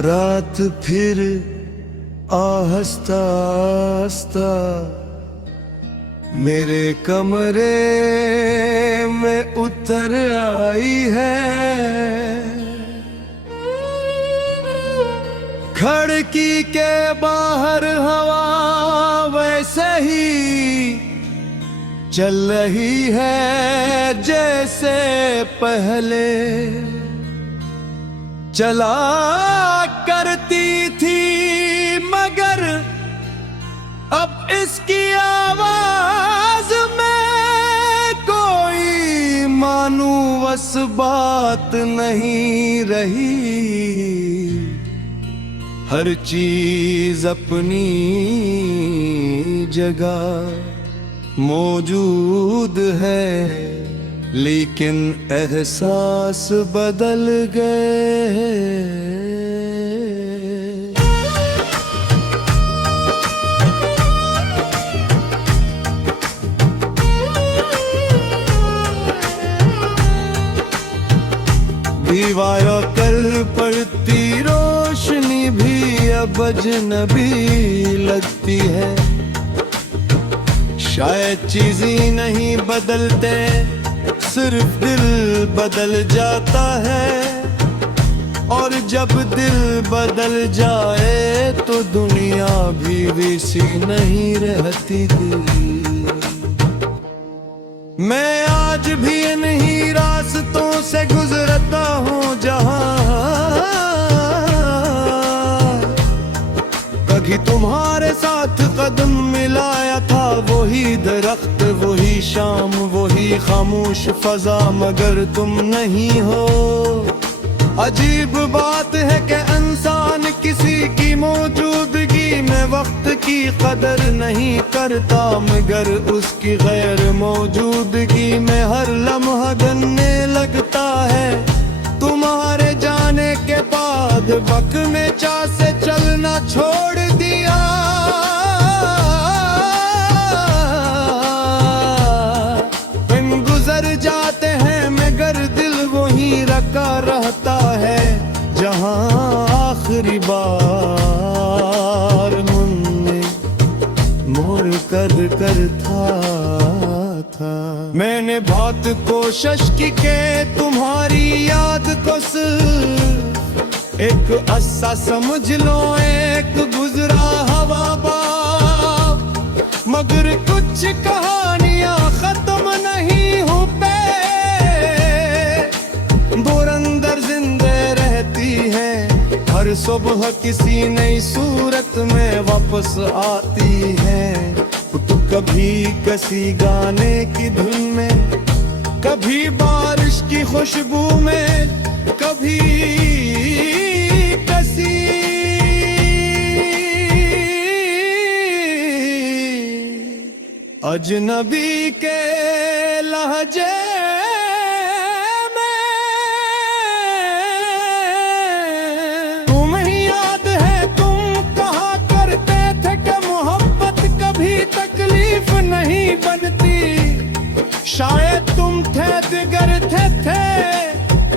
रात फिर आहिस्ता आहिस्ता मेरे कमरे में उतर आई है। खिड़की के बाहर हवा वैसे ही चल रही है जैसे पहले चला करती थी, मगर अब इसकी आवाज में कोई मानूवस बात नहीं रही। हर चीज अपनी जगह मौजूद है, लेकिन एहसास बदल गए। दीवारों पर पड़ती रोशनी भी अब अजनबी लगती है। शायद चीजें नहीं बदलते, सिर्फ दिल बदल जाता है। और जब दिल बदल जाए तो दुनिया भी वैसी नहीं रहती। मैं आज भी इन्हीं रास्तों से गुजरता हूँ जहाँ कभी तुम्हारे साथ कदम मिलाया था। वही दरख्त, वही शाम, वही खामोश फजा, मगर तुम नहीं हो। अजीब बात है कि इंसान किसी की मौजूदगी में वक्त की कदर नहीं करता, मगर उसकी गैर मौजूदगी में हर लम्हा गनने लगता है। तुम्हारे जाने के बाद वक्त ने चाह से चलना छोड़ दिया। दिन गुजर जाते हैं मगर दिल वही रखा रहता है जहां आखिरी बार मुन्ने मोड़ कर था। मैंने बहुत कोशिश की कि तुम्हारी याद को सिर्फ एक अस्सा समझ लो, एक गुजरा हवा बाप, मगर कुछ कहानियां खत्म नहीं हो पे, दूर अंदर जिंदे रहती है। हर सुबह किसी नई सूरत में वापस आती है। तो कभी किसी गाने की धुन में, कभी बारिश की खुशबू में, कभी किसी अजनबी के लहजे में। तुम्हें याद है तुम कहा करते थे कि मोहब्बत कभी तकलीफ नहीं बनती। शायद तुम थे दिगर थे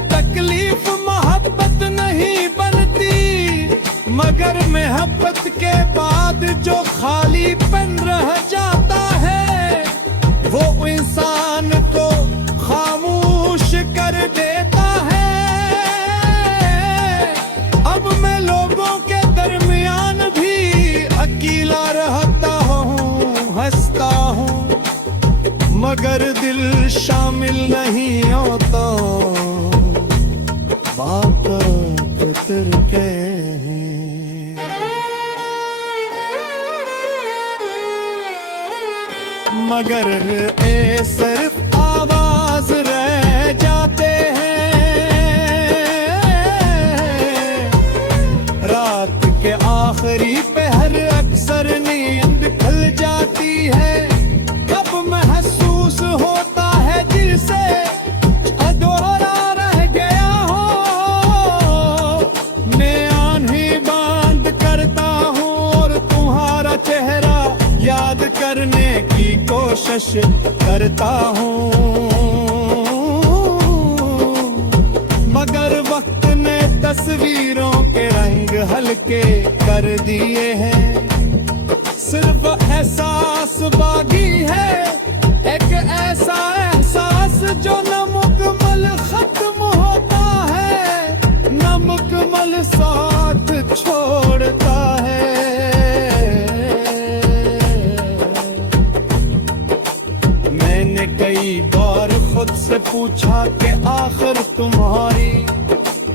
तकलीफ मोहब्बत नहीं बनती, मगर मोहब्बत के बाद जो खालीपन रह जाता है वो इंसान को खामोश कर देता है। अब मैं लोगों के दरमियान भी अकेला रहता हूँ, हंसता हूँ, मगर दिल शामिल नहीं होता। बात करके मगर ए सिर्फ आवाज रह जाते हैं। रात के आखिरी पहर अक्सर नींद खल जाती है। कब महसूस होता है दिल से अधूरा रह गया हो। मैं आंखें बंद करता हूँ और तुम्हारा चेहरा याद करने की कोशिश करता हूँ, मगर वक्त ने तस्वीरों के रंग के कर दिए हैं। सिर्फ एहसास बाकी है, एक ऐसा एहसास जो न मुकम्मल खत्म होता है, न मुकम्मल साथ छोड़ता है। मैंने कई बार खुद से पूछा कि आखिर तुम्हारी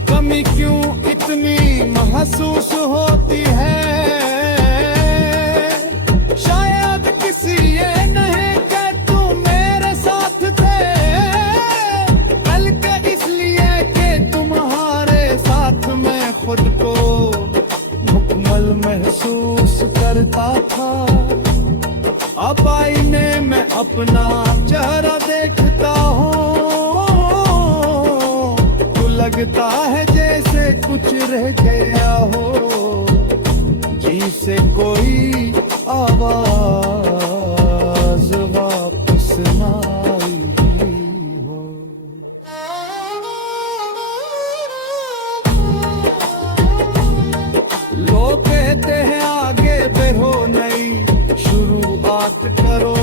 कमी क्यों इतनी महसूस होती है। शायद किसी ये नहीं कि तुम मेरे साथ थे, बल्कि इसलिए कि तुम्हारे साथ मैं खुद को मुकम्मल महसूस करता था। अब आईने में अपना चेहरा देखता हूँ तो लगता है जैसे कुछ रह गया हो, जी से कोई आवाज वापस ना आई हो। लोग कहते हैं आगे बढ़ो, नई शुरुआत करो,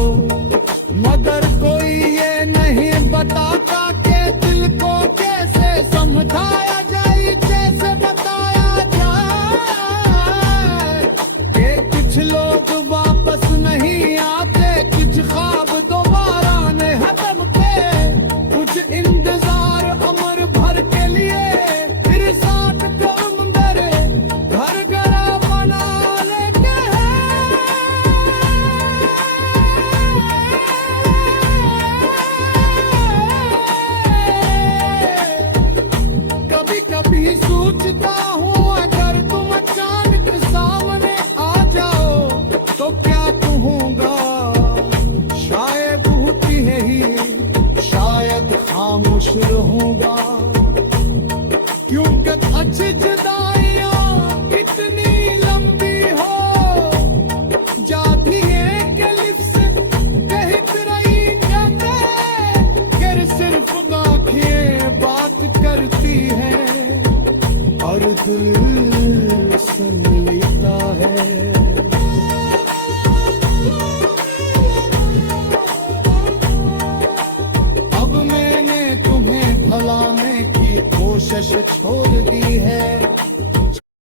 मगर कोई ये नहीं बताता कि दिल को कैसे समझाया जाए, कैसे बताया जाए कि कुछ लोग वापस नहीं आते, कुछ ख्वाब दोबारा नहीं खत्म पे, कुछ इंतजार उम्र भर के लिए, फिर साथ कम करे घर गरा बनाने के कभी कभी सोचता हूँ अगर तुम अचानक सामने आ जाओ तो क्या कहूँगा। शायद होती है ही, शायद खामोश रहूँगा, क्योंकि अच्छी जुदाइयाँ कितनी लंबी हो जाती है कि लिप्स कहत रही जाते, फिर सिर्फ आँखें बात करती है और दिल सुन लेता है।